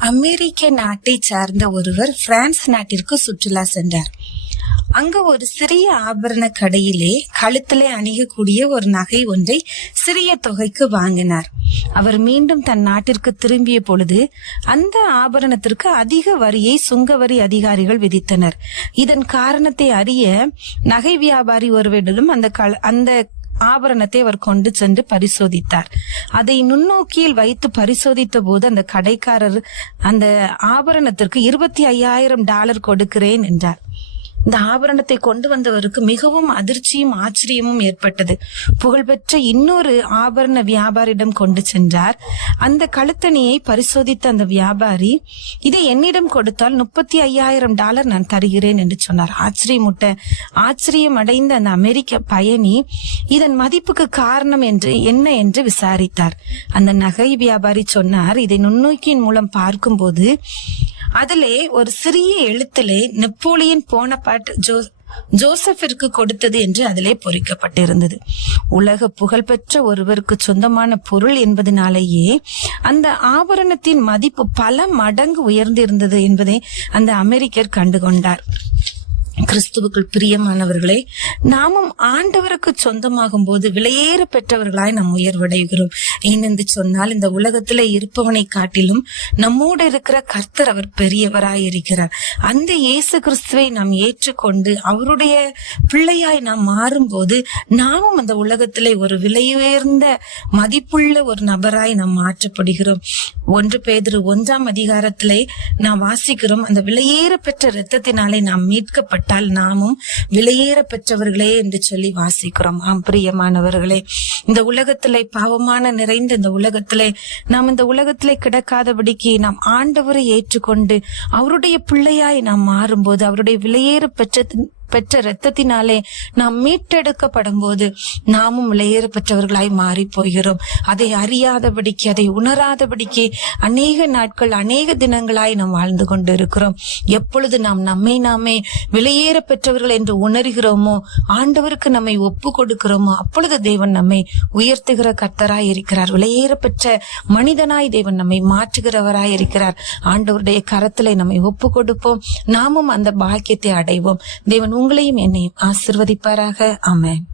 அமெரிக்க நாட்டை சார்ந்த ஒருவர் பிரான்ஸ் நாட்டிற்கு சுற்றுலா சென்றார். அங்கு ஒரு சிறிய ஆபரண கடையிலே கழுத்திலே அணியக்கூடிய ஒரு நகை ஒன்றை சிறிய தொகைக்கு வாங்கினார். அவர் மீண்டும் தன் நாட்டிற்கு திரும்பிய பொழுது அந்த ஆபரணத்திற்கு அதிக வரியை சுங்க வரி அதிகாரிகள் விதித்தனர். இதன் காரணத்தை அறிய நகை வியாபாரி ஒருவரிடம் அந்த அந்த ஆபரணத்தை அவர் கொண்டு சென்று பரிசோதித்தார். அதை நுண்ணோக்கியில் வைத்து பரிசோதித்த போது அந்த கடைக்காரர் அந்த ஆபரணத்திற்கு இருபத்தி ஐயாயிரம் டாலர் கொடுக்கிறேன் என்றார். இந்த ஆபரணத்தை கொண்டு வந்தவருக்கு மிகவும் அதிர்ச்சியும் ஆச்சரியமும் ஏற்பட்டது. புகழ்பெற்ற இன்னொரு ஆபரண வியாபாரியிடம் கொண்டு சென்றார். அந்த கழுத்தணியை பரிசோதித்த அந்த வியாபாரி இதை என்னிடம் கொடுத்தால் முப்பத்தி ஐயாயிரம் டாலர் நான் தருகிறேன் என்று சொன்னார். ஆச்சரியமுட்ட ஆச்சரியம் அடைந்த அந்த அமெரிக்க பயணி இதன் மதிப்புக்கு காரணம் என்று என்ன என்று விசாரித்தார் அந்த நகை வியாபாரி சொன்னார் இதை நுண்ணோக்கியின் மூலம் பார்க்கும்போது அதிலே ஒரு சிறிய எழுத்திலே நெப்போலியன் போனபார்ட் ஜோ ஜோசப்பிற்கு கொடுத்தது என்று அதிலே பொறிக்கப்பட்டிருந்தது. உலக புகழ்பெற்ற ஒருவருக்கு சொந்தமான பொருள் என்பதனாலேயே அந்த ஆபரணத்தின் மதிப்பு பல மடங்கு உயர்ந்திருந்தது என்பதை அந்த அமெரிக்கர் கண்டுகொண்டார். கிறிஸ்துவுக்குள் பிரியமானவர்களே நாமும் ஆண்டவருக்கு சொந்தமாகும் போது விலையேற பெற்றவர்களாய் நாம் உயர்வடைகிறோம். ஏனென்று சொன்னால் இந்த உலகத்துல இருப்பவனை காட்டிலும் நம்மோடு இருக்கிற கர்த்தர் அவர் பெரியவராய் இருக்கிறார் அந்த இயேசு கிறிஸ்துவை நாம் ஏற்றுக்கொண்டு அவருடைய பிள்ளையாய் நாம் மாறும்போது நாமும் அந்த உலகத்திலே ஒரு விலையுயர்ந்த மதிப்புள்ள ஒரு நபராய் நாம் மாற்றப்படுகிறோம். ஒன்று பேதர் ஒன்றாம் அதிகாரத்திலே நாம் வாசிக்கிறோம் அந்த விலையேற பெற்ற இரத்தத்தினாலே நாம் மீட்கப்பட்டால் நாமும் விலையேற பெற்றவர்களே என்று சொல்லி வாசிக்கிறோம். ஆம் பிரியமானவர்களே இந்த உலகத்திலே பாவமான நிறைந்த இந்த உலகத்திலே நாம் இந்த உலகத்திலே கிடக்காதபடிக்கு நாம் ஆண்டவரை ஏற்றுக்கொண்டு அவருடைய பிள்ளையாய் நாம் மாறும்போது அவருடைய விலையேற பெற்ற பெற்ற இரத்தத்தினாலே நாம் மீட்டெடுக்கப்படும் போது நாமும் விலையேற பெற்றவர்களாய் மாறி போகிறோம் அதை அறியாதபடிக்கு அதை உணராதபடிக்கு அநேக நாட்கள் அநேக தினங்களாய் நாம் வாழ்ந்து கொண்டு இருக்கிறோம் எப்பொழுது நாம் நம்மை நாமே விலையேற பெற்றவர்கள் என்று உணர்கிறோமோ ஆண்டவருக்கு நம்மை ஒப்பு கொடுக்கிறோமோ அப்பொழுது தேவன் நம்மை உயர்த்துகிற கர்த்தராய் இருக்கிறார். விலையேற பெற்ற மனிதனாய் தேவன் நம்மை மாற்றுகிறவராய் இருக்கிறார். ஆண்டவருடைய கரத்திலே நம்மை ஒப்பு கொடுப்போம் நாமும் அந்த பாக்கியத்தை அடைவோம். தேவன் உங்களையும் என்னையும் ஆசிர்வதிப்பாராக. அமேன்